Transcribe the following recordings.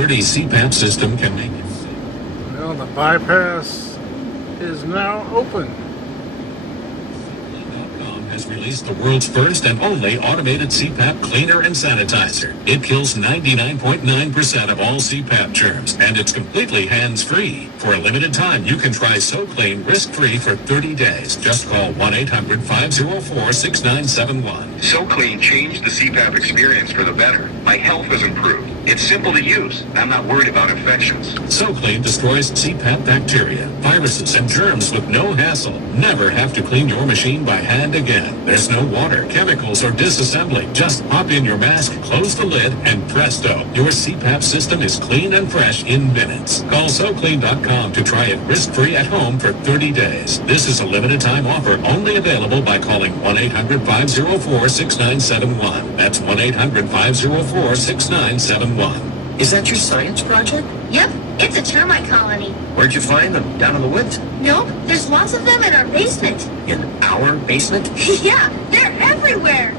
sturdy CPAP system can make it. Well, the bypass is now open. Has released the world's first and only automated CPAP cleaner and sanitizer. It kills 99.9% of all CPAP germs, and it's completely hands-free. For a limited time, you can try SoClean risk-free for 30 days. Just call 1-800-504-6971. SoClean changed the CPAP experience for the better. My health has improved. It's simple to use. I'm not worried about infections. SoClean destroys CPAP bacteria, viruses, and germs with no hassle. Never have to clean your machine by hand again. There's no water, chemicals, or disassembly. Just pop in your mask, close the lid, and presto, your CPAP system is clean and fresh in minutes. Call SoClean.com to try it risk-free at home for 30 days. This is a limited-time offer only available by calling 1-800-504-6971. That's 1-800-504-6971. Is that your science project? Yep, it's a termite colony. Where'd you find them? Down in the woods? Nope, there's lots of them in our basement. In our basement? Yeah, they're everywhere.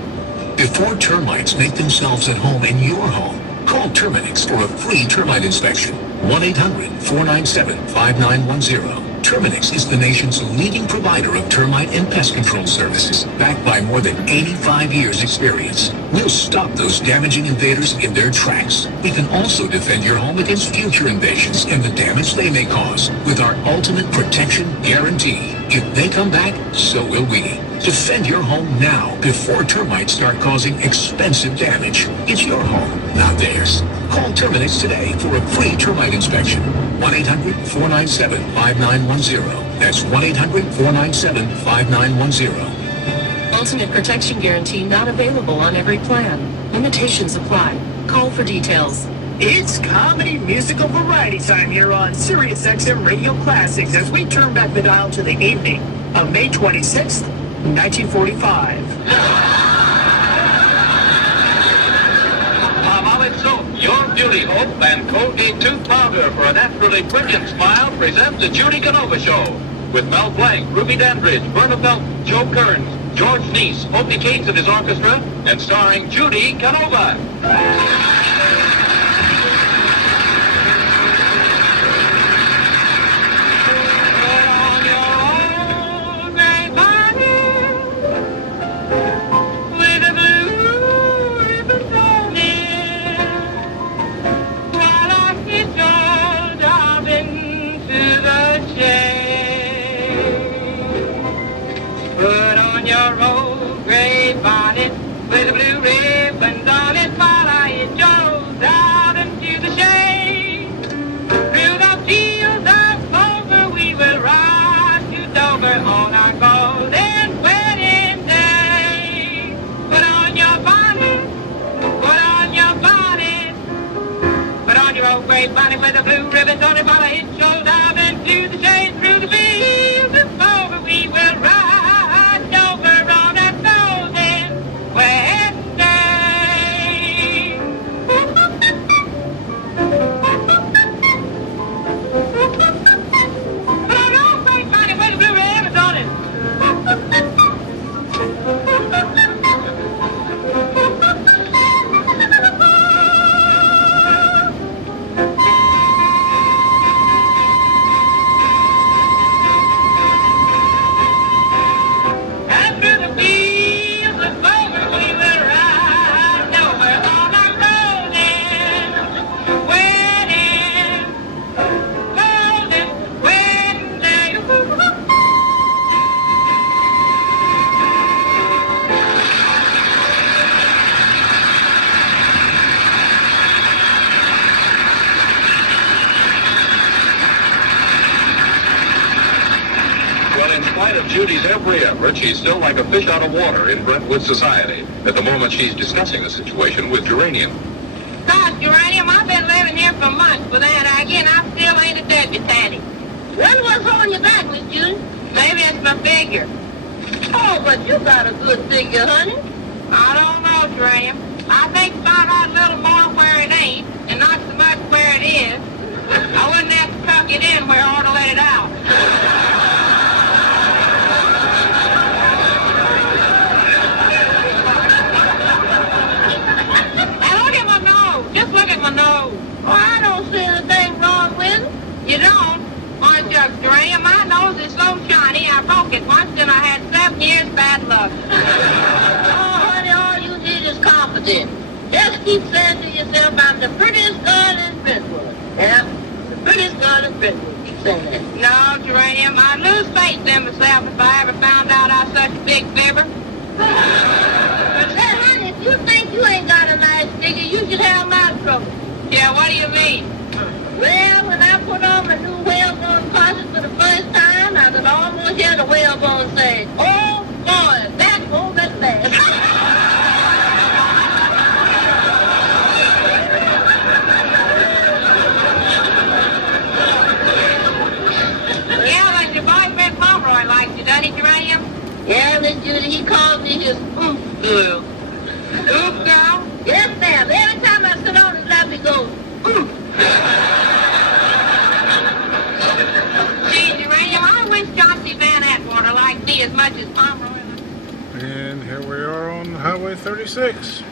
Before termites make themselves at home in your home, call Terminix for a free termite inspection. 1-800-497-5910. Terminix is the nation's leading provider of termite and pest control services, backed by more than 85 years' experience. We'll stop those damaging invaders in their tracks. We can also defend your home against future invasions and the damage they may cause with our ultimate protection guarantee. If they come back, so will we. Defend your home now before termites start causing expensive damage. It's your home, not theirs. Call Terminix today for a free termite inspection. 1-800-497-5910. That's 1-800-497-5910. Ultimate protection guarantee not available on every plan. Limitations apply. Call for details. It's comedy musical variety time here on Sirius XM Radio Classics as we turn back the dial to the evening of May 26th, 1945. Palmolive Soap, your beauty hope, and Colgate Tooth Powder for a naturally brilliant smile present the Judy Canova Show. With Mel Blanc, Ruby Dandridge, Verna Felton, Joe Kearns, George Neese, Opie Cates and his orchestra, and starring Judy Canova. With a blue ribbon on it, while it goes out into the shade. Through the fields of clover, we will ride to Dover on our golden wedding day. Put on your bonnet, put on your bonnet, put on your old gray bonnet with a blue ribbon on it, while it goes out into the shade. Through the fields of clover, we will ride Dover on our golden wedding day. Put on your old gray bonnet with a blue ribbon on it. And through the fields of clover we will ride Dover on our golden wedding day. Well, in spite of Judy's every effort, she's still like a fish out of water in Brentwood society. At the moment, she's discussing the situation with Geranium. Gosh, Geranium, I've been living here for months with Aunt Aggie, and I still ain't a debutante. When was on your back, Miss Judy? Maybe it's my figure. Oh, but you got a good figure, honey. I don't know, Geranium. I think find out a little more where it ain't, and not so much where it is. I wouldn't have to tuck it in where I ought to let it out. And look at my nose. Just look at my nose. Oh, I don't and bad luck. Oh, honey, all you need is confidence. Just keep saying to yourself, I'm the prettiest girl in Brentwood. Yeah, the prettiest girl in Brentwood. Keep saying that. No, Geranium, I'd lose faith in myself if I ever found out I was such a big fibber. Say, honey, if you think you ain't got a nice figure, you should have my trouble. Yeah, what do you mean? Well, when I put on my new whalebone closet for the first time, I could almost hear the whalebone say, oh, boy, that won't let last. Yeah, but your boyfriend Pomeroy likes you, doesn't he, Geranium? Yeah, Miss Judy, he calls me his oof girl. Oof, girl. Yes, ma'am. Every time I sit on his lap, he goes, oof. See, Geranium, I wish John C. Van Atwater liked me as much as Pomeroy. And here we are on Highway 36.